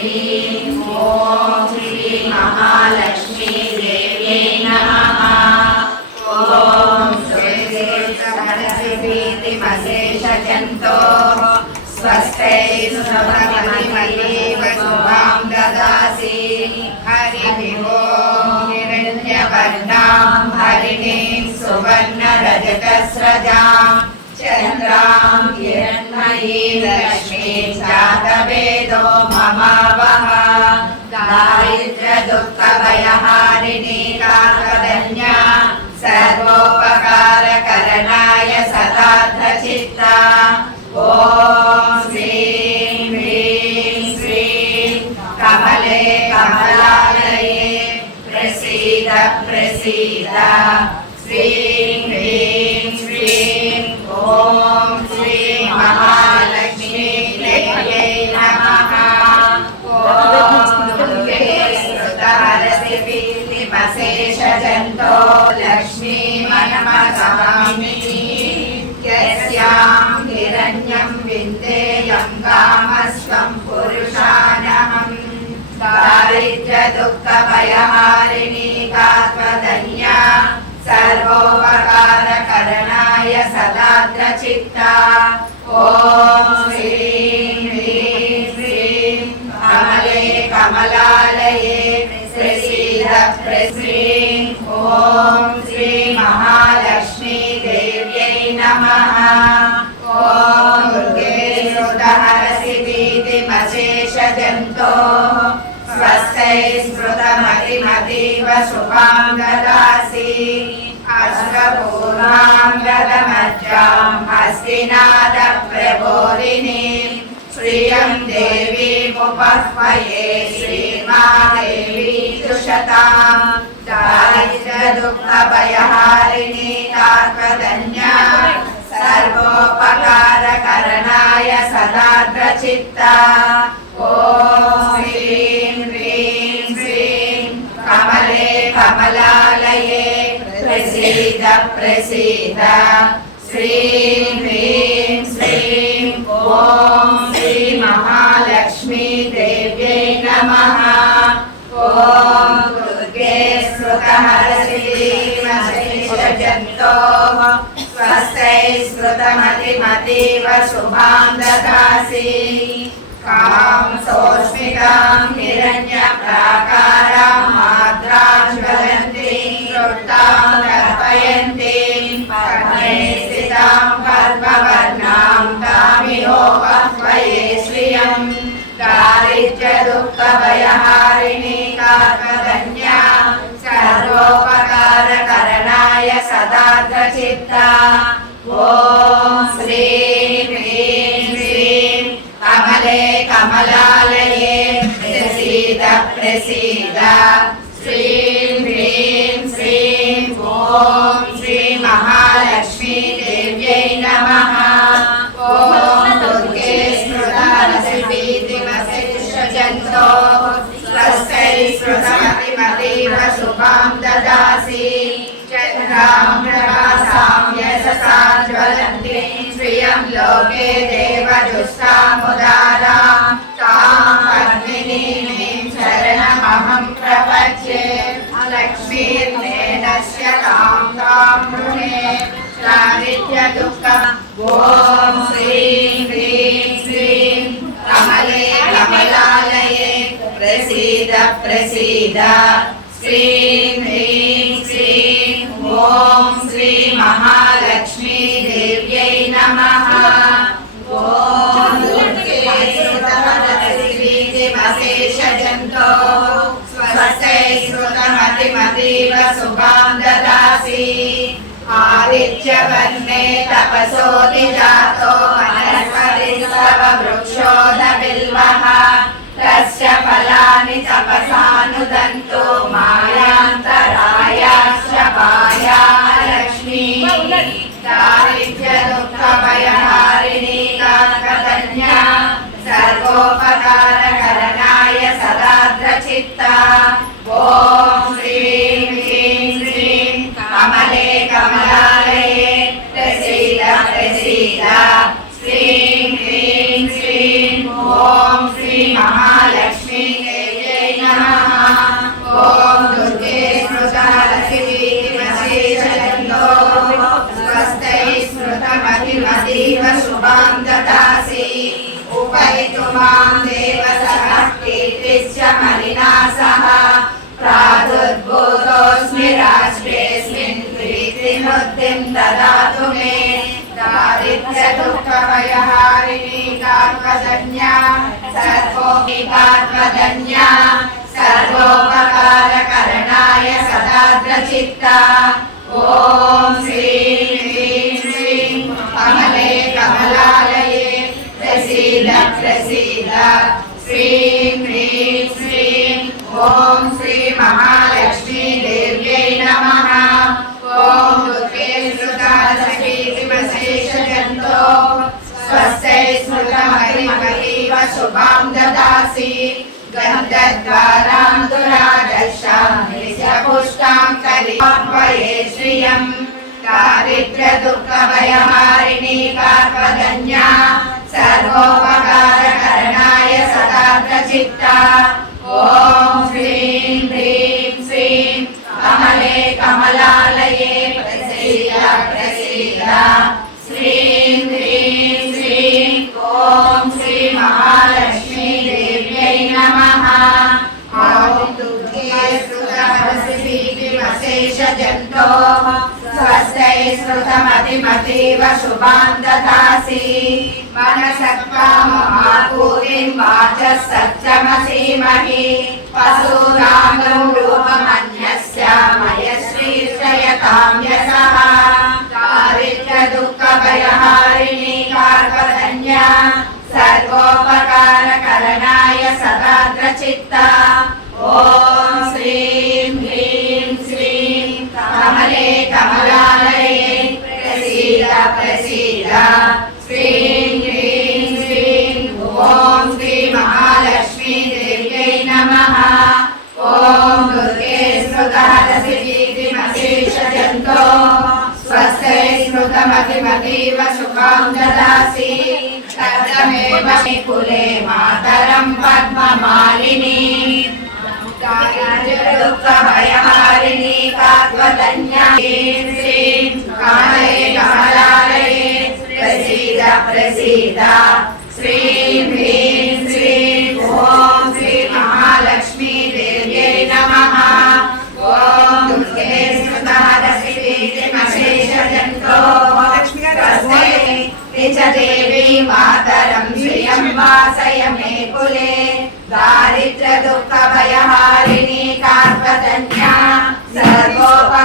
श्रीं ॐ श्री महालक्ष्मी देव्यै नमः। ॐ श्रीमशेषजन्तोः स्वस्ति सुभगवतीमयेव शुभां ददासि। हरिः ॐ हिरण्यवर्णां हरिणीं सुवर्णरजतस्रजां चन्द्रां हिरण्मयीं लक्ष्मीं जातवेदो ममावः। दारिद्र्यदुःखभयहारिणी काकदन्या सर्वोपकारकरणाय सदार्धचित्ता। ॐ श्रीं ह्रीं श्रीं कमले कमलालये प्रसीद प्रसीद। श्रीं ह्रीं श्रीं ॐ श्री महालक्ष्मी देव्यै नमः। स्तुतहरसिद्धीतिमशेषजन्तो लक्ष्मीमनमगामिनी। यस्यां हिरण्यं विन्देयं कामस्त्वं पुरुषानहम्। दारिद्र्यदुःखभयहारिणी कात्वदन्या सर्वोपकारकरणाय सदार्द्रचित्ता। ॐ श्रीं ह्रीं श्रीं कमले कमलालये प्रसीद प्रसीद। ॐ श्री महालक्ष्मी देव्यै नमः। ॐ दुर्गे सुतहरसिद्धीतिमशेषजन्तोः स्वस्ति स्मृतमतिमतीव शुभां ददासि। अश्वपूर्णां गतमज्जां हस्तिनादप्रबोधिनीं श्रियं देवीमुपह्वये श्रीमादेवी दुषतां। दारिद्र्यदुःखभयहारिणी काकदन्या सर्वोपकारकरणाय सदार्द्रचित्ता। ॐ श्रीं ह्रीं श्रीं कमले कमलालये प्रसीद प्रसीद। श्रीं ह्रीं श्रीं ॐ श्री महालक्ष्मी देव्यै नमः। ॐ दुर्गे स्तुतहरसिद्धीतिमशेषजन्तोः स्वस्ति स्मृतमतिमतीव शुभां ददासि। कां सोऽस्मितां हिरण्यप्राकारां माद्रां ज्वलन्तीं वृत्तां तर्पयन्तीं पद्मे स्थितां कल्पवर्णां तामिहोपह्वये श्रियं। दारिद्र्यदुःखभयहारिणी काकदन्या सर्वोपकारकरणाय सदार्द्रचित्ता। ॐ श्रीं ह्रीं श्रीं कमले कमलालये प्रसीद प्रसीद। श्रीं ह्रीं श्रीं ॐ श्री महालक्ष्मी देव्यै नमः। ॐ दुर्गे स्मृतहरसिद्धीतिमशेषजन्तोः स्वस्ति स्मृतमतिमतीव शुभां ददासि। चन्द्रां प्रभासां यशसा ज्वलन्तीं श्रियं लोके देवदुष्टामुदारां तां पद्मिनीं शरणमहं प्रपद्ये। लक्ष्मीर्नेनस्य तां तां वृणे दारिद्र्यदुःखम्। ॐ श्रीं ह्रीं श्रीं कमले कमलालये प्रसीद प्रसीद। श्रीं ह्रीं श्रीं ॐ श्री महालक्ष्मी देव्यै नमः। ॐ दुर्गे सुतहरसिद्धीतिमशेषजन्तोः स्वस्ति स्मृतमतिमतीव शुभां ददासि। आदित्यवर्णे तपसोऽधिजातो वनस्पतिस्तव वृक्षोऽधबिल्वः। तस्य फलानि तपसानुदन्तो मायान्तरायाश्च पाया लक्ष्मी। दारिद्र्यदुःखभयहारिणी काकदन्या सर्वोपकारकरणाय सदार्द्रचित्ता। ॐ श्रीं ह्रीं श्रीं कमले कमलालये प्रसीद प्रसीद। श्रीं ह्रीं श्रीं ॐ श्री महालक्ष्मी ఓం దుర్గే స్మృతా లక్ష్మీమశేషజంతో స్వస్తై స్మృతమతిమతీవ శుభాం దదాసి ఉపైతు మాం దేవ సహః కీర్తిశ్చ మలినా సహ ప్రాదుర్భూతోऽస్మి రాష్ట్రేऽస్మిన్ ప్రీతిముద్ధిం దదాతు మే దారిద్ర్య దుఃఖ భయహారిణి కాత్మజన్యా సర్వోపకాత్మజన్యా సర్వోపకారకరణాయ సదాద్రచిత్తా ఓం శ్రీం హ్రీం శ్రీం కమలే కమలాలయే ప్రసీద ప్రసీద శ్రీం హ్రీం శ్రీం ఓం శ్రీ మహాలక్ష్మీ దేవ్యై నమః ఓం దుర్గే స్మృతా లక్ష్మీమశేషజంతో స్వస్తై స్మృతమతిమతీవ శుభాం దదాసి గంధద్వారాం దురాదర్శాం నిత్యపుష్టాం కరిష్యే శ్రియం దారిద్ర్య దుఃఖ భయహారిణి కాత్మజన్యా సర్వోపకారకరణాయ సదాగ్రచిత్తా ఓం శ్రీం హ్రీం శ్రీం కమలే కమలాలయే ప్రసీద ప్రసీద శ్రీం హ్రీం శ్రీం ఓం శ్రీ మహాలక్ష్మీ దేవ్యై నమః ఓం దుర్గే స్మృతమతిమశేషజంతో స్వస్తై స్మృతమతిమతీవ శుభాం దదాసి మనసత్కామమాకూతిం వాచः సత్యమసీమహి పశూనాగం రూపమన్యస్య మయశ్రీశ్రయతాం యశః దారిద్ర్య దుఃఖ భయహారిణి కాత్మజన్యా సర్వోపకారకరణాయ సదాగ్రచిత్తా ఓం శ్రీం హ్రీం శ్రీం కమలే కమలాలయే ప్రసీద ప్రసీద శ్రీం హ్రీం శ్రీం ఓం శ్రీ మహాలక్ష్మీ దేవ్యై నమః ఓం దుర్గే స్మృతా లక్ష్మీమశేషజంతో స్వస్తై స్మృతమతిమతీవ శుభాం దదాసి తత్తమేవ కులే మాతరం పద్మమాలిని దారిద్ర్య దుఃఖ భయహారిణి కాత్మజన్యా శ్రీం కమలే కమలాలయే ప్రసీద ప్రసీద శ్రీం హ్రీం శ్రీం ఓం శ్రీ మహాలక్ష్మీ దేవ్యై నమః ఓం దుర్గే స్మృతా లక్ష్మీమశేషజంతో స్వస్తై నిజ దేవీ మాతరం శ్రియం వాసయ మే కులే దారిద్ర్య దుఃఖ భయహారిణి కాత్మజన్యా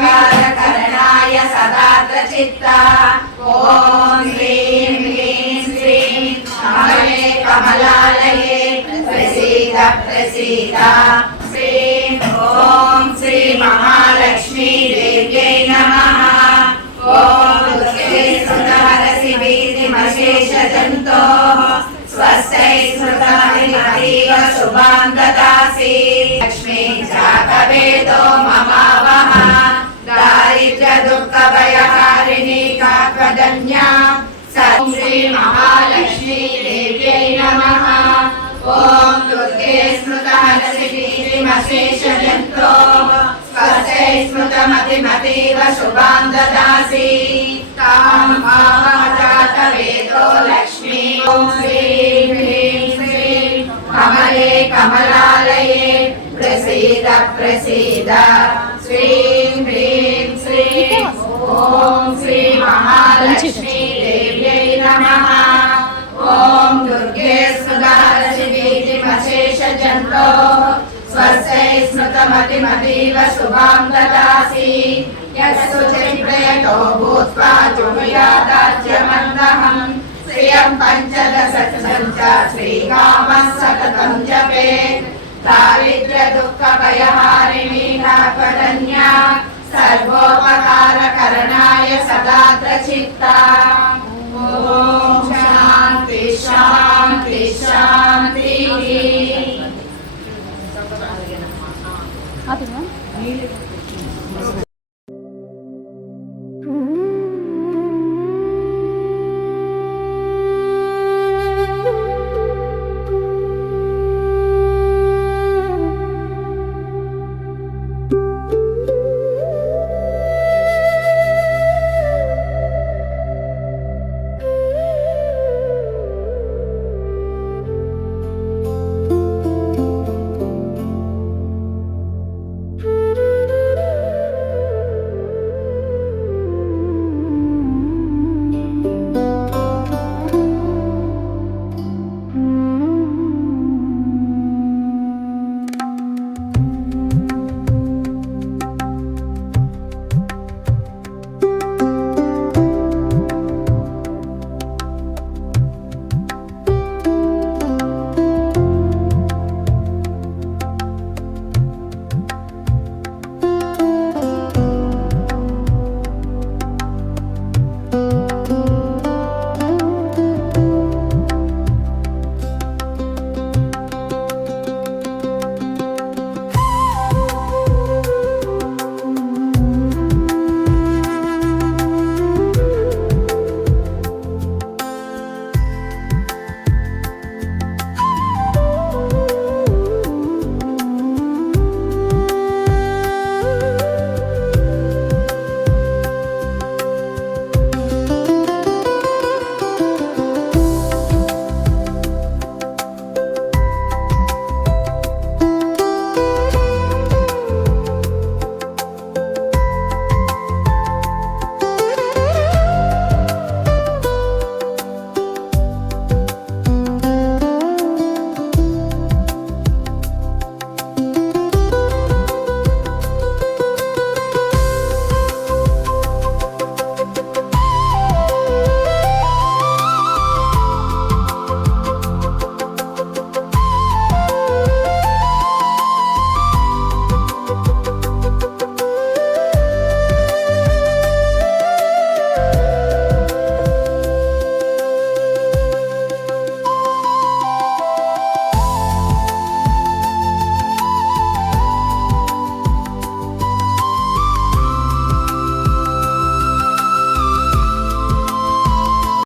సర్వోపకారకరణాయ సదాగ్రచిత్తా ఓం శ్రీం హ్రీం శ్రీం కమలే కమలాలయే ప్రసీద ప్రసీద శ్రీం ఓం శ్రీ మహాలక్ష్మీ దేవ్యై నమః ఓం దుర్గే స్మృతా లక్ష్మీమశేషజంతో స్వస్తై స్మృతమతిమతీవ శుభాం దదాసి లక్ష్మీ జాతవేదో మమావహ దారిద్ర్య దుఃఖ భయహారిణి కాత్మజన్యా శ్రీ మహాలక్ష్మీ దేవ్యై నమః ఓం దుర్గే స్మృతా లక్ష్మీమశేషజంతో స్వస్తై స్మృతమతిమతీవ శుభాం దదాసి తాం జాతవేదో లక్ష్మీ ఓం శ్రీం హ్రీం శ్రీం కమలే కమలాలయే ప్రసీద ప్రసీద శ్రీం హ్రీం శ్రీం ఓం శ్రీ మహాలక్ష్మీ దేవ్యై నమః ఓం దుర్గే స్మృతా లక్ష్మీమశేషజంతో స్వస్తై స్మృతమతిమతీవ శుభాం దదాసి యస్సు చిత్రయతో భూత్వా జుయాదాజ్యమందహం శ్రియం పంచదశ సంచ శ్రీకామः సతతం జపేత్ దారిద్ర్య దుఃఖ భయహారిణి కాత్మజన్యా సర్వోపకారకరణాయ సదాగ్రచిత్తా ఓం శాంతి శాంతి శాంతి